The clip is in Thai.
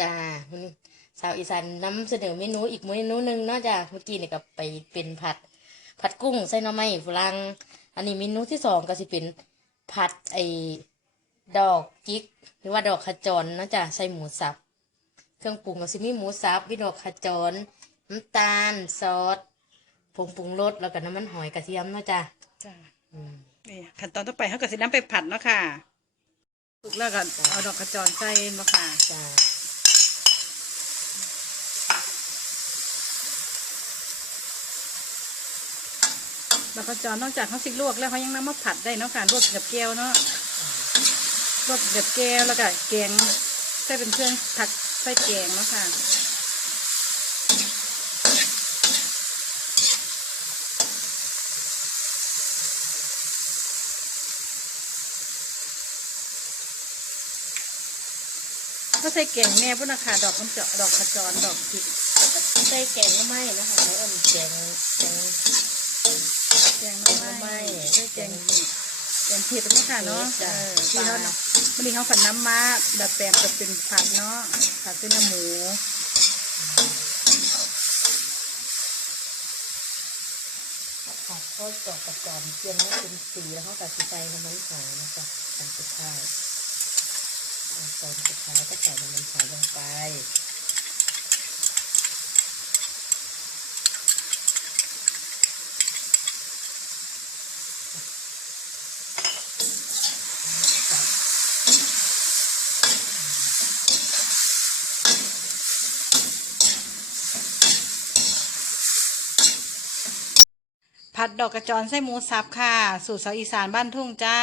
จ้ามื้อนี้สาวอีสานนำเสนอเมนูอีกเมนูหนึงเนาะจ้าเมื่อกี้นี่ก็ไปเป็นผัด ผัดกุ้งใส่หน่อไม้ฝรั่งอันนี้เมนูที่สองก็สิเป็นผัดไอ้ดอกจิก หรือว่าดอกขจรเนาะจ้าใส่หมูสับ เครื่องปรุงก็สิมีหมูสับมีดอกขจรน้ำตาลซอสผงปรุงรสแล้วก็น้ำมันหอยกระเทียมเนาะจ้าจ้าอืมนี่ขั้นตอนต่อไปเขาก็สิน้ำไปผัดเนาะค่ะสุกแล้วก็เอาดอกกระจรใส่เนาะค่ะจ้า ดอกกระจรนอกจากเขาสิลวกแล้วเขายังนำมาผัดได้เนาะค่ะลวกกับแก้วเนาะลวกกับแก้วแล้วก็แกงใส่เป็นเครื่องผักใส่แกงเนาะค่ะก็ใส่แกงแม่พุ่นนะคะดอกมันเจาะดอกขจรดอกจิกใส่แกงหน่อไม้นะคะแล้วอันแกงแกงแกงหน่อหน่อไม้ไม้ใส่แกงแกงเผ็ดเนาะค่ะเนาะจ้ะเออที่เขาวันนี้เขาผัดน้ำมาดัดแปลงจะเป็นผัดเนาะผัดเส้นน้ำหมูผัดข้าวจอกกระจอมเจียมให้เป็นสีแล้วเขาตัดสินใจน้ำมันหอยนะคะตอนสุดท้ายอ่าตอนสุดท้ายก็ใส่น้ำมันหอยลงไป ผัดดอกกระจรไส้หมูสับค่ะ สูตรสาวอีสานบ้านทุ่งจ้า